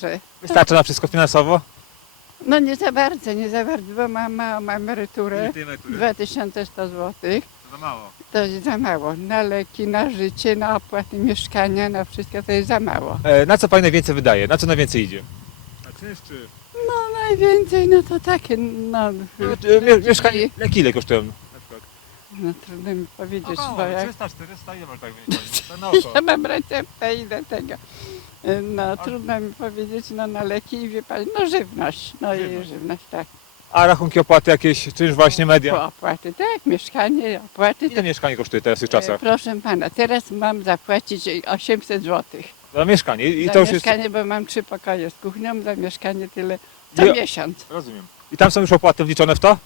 że Wystarcza na wszystko finansowo? no nie za bardzo, nie za bardzo, bo mam małą emeryturę, 2100 zł, Za mało. to jest za mało. Na leki, na życie, na opłaty mieszkania, na wszystko to jest za mało. E, na co pani najwięcej wydaje? Na co najwięcej idzie? Na czynsz czy... No najwięcej, no to takie, no... E, mie- mieszkanie, leki ile kosztują? Na przykład? No trudno mi powiedzieć, bo jak 300, 400, ile może tak wyjść? Na ja mam receptę i do tego. No trudno mi powiedzieć, no na leki i wie pani, no żywność, no i Żywność. tak. A rachunki opłaty jakieś, czynsz właśnie media? Opłaty, tak, mieszkanie, opłaty. Ile mieszkanie kosztuje teraz w tych e, czasach? proszę pana, teraz mam zapłacić 800 zł. Za mieszkanie i za to już jest... mieszkanie, bo mam trzy pokoje z kuchnią, za mieszkanie tyle co Ja- miesiąc. Rozumiem. I tam są już opłaty wliczone w to? E,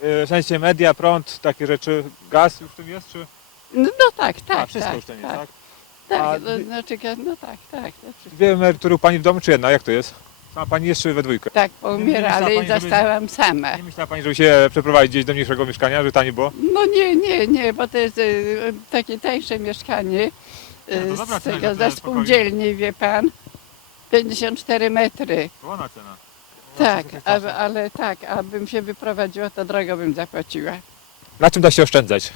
W sensie media, prąd, takie rzeczy, gaz już w tym jest, czy? No, no tak, tak, A, wszystko tak, już tak, jest, tak? Tak, A no, wy- znaczy, no tak, tak, to wszystko. Dwie emerytury u pani w domu, czy jedna? Jak to jest? Sama pani jest, czy we dwójkę? tak, myślała poumierali pani, i żeby- zostałam sama. Nie myślała pani, żeby się przeprowadzić gdzieś do mniejszego mieszkania, żeby taniej było? No nie, nie, nie, bo to jest e, takie tańsze mieszkanie e, No to dobra z cena, tego, to za jest spółdzielni, wie pan, 54 metry. Była cena. Tak, a, ale tak, abym się wyprowadziła, to drogo bym zapłaciła. Na czym da się oszczędzać?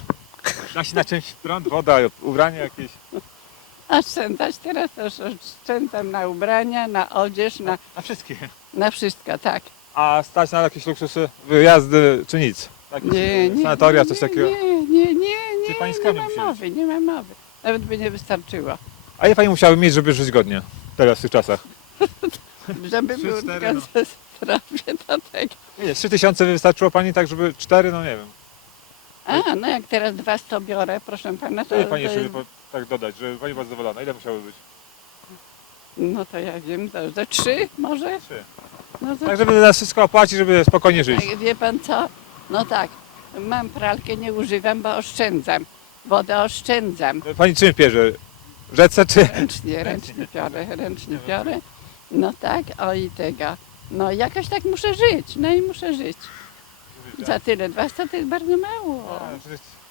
Da się na czymś prąd, woda, ubranie jakieś. Oszczędzać teraz to już oszczędzam na ubrania, na odzież, na, Na wszystkie. na wszystko, tak. A stać na jakieś luksusy, wyjazdy czy nic? Jakieś Nie, nie. sanatoria, nie, coś takiego. Nie, nie, nie, Czy nie, z nie ma mowy, nie ma mowy. Nawet by nie wystarczyło. A ile pani musiały mieć, żeby żyć godnie? Teraz w tych czasach. Żeby Trzy, było cztery, tylko no. ze zdrowie do tego. Nie, 3 tysiące wystarczyło pani tak, żeby 4, no nie wiem. A, no jak teraz dwa sto biorę, proszę pana, Co to, ile pani jeszcze po- tak dodać, żeby pani była zadowolona? Ile musiały być? no to ja wiem, to za trzy może? 3. No to Tak, żeby nas wszystko opłacić, żeby spokojnie żyć. tak, wie pan co? No tak, mam pralkę, nie używam, bo oszczędzam. Wodę oszczędzam. Pani czym pierze? W rzece czy? Ręcznie, ręcznie biorę, ręcznie biorę. No tak, o i tego. No jakoś tak muszę żyć, no i muszę żyć. Za tyle, dwa sto to jest bardzo mało.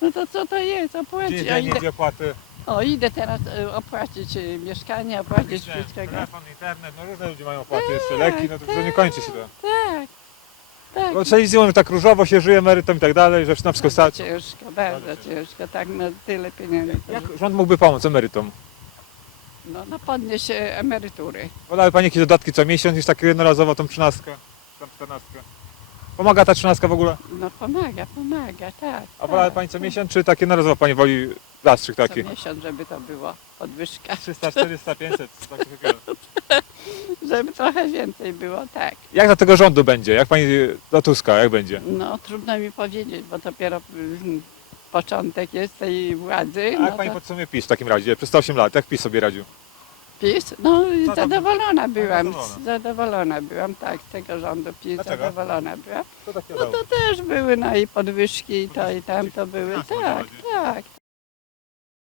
No to co to jest? Opłacić. O Jedzenie, idę, opłaty. o, idę teraz e, opłacić e, mieszkanie, opłacić wszystko. Telefon, internet, no różne ludzie mają opłaty, jeszcze leki, no to, to nie kończy się to. Tak, tak. Bo telewizją, że tak różowo się żyje emerytom i tak dalej, że na wszystko stać. Ciężko, bardzo ciężko, tak, no tyle pieniędzy. Jak rząd mógłby pomóc emerytom? No, no podnieść e, emerytury. Podały Pani jakieś dodatki co miesiąc, niż takie jednorazowo tą trzynastkę, tam czternastkę? Pomaga ta trzynastka w ogóle? No pomaga, pomaga, tak. A wolały tak, Pani co miesiąc, czy takie jednorazowo Pani woli zastrzyk Co taki? miesiąc, żeby to było podwyżka. 300, 400, 500, tak. Żeby trochę więcej było, tak. Jak dla tego rządu będzie? Jak Pani do Tuska, jak będzie? No trudno mi powiedzieć, bo dopiero mm, początek jest tej władzy. A No jak Pani to podsumuje PiS w takim razie? Przez te 8 lat, jak PiS sobie radził? PiS, no tam? zadowolona byłam, zadowolona? zadowolona byłam, tak, z tego rządu PiS Dlaczego? zadowolona byłam. Takie No to też były no i podwyżki i to i tamto były, Finansowo tak, chodzi. tak,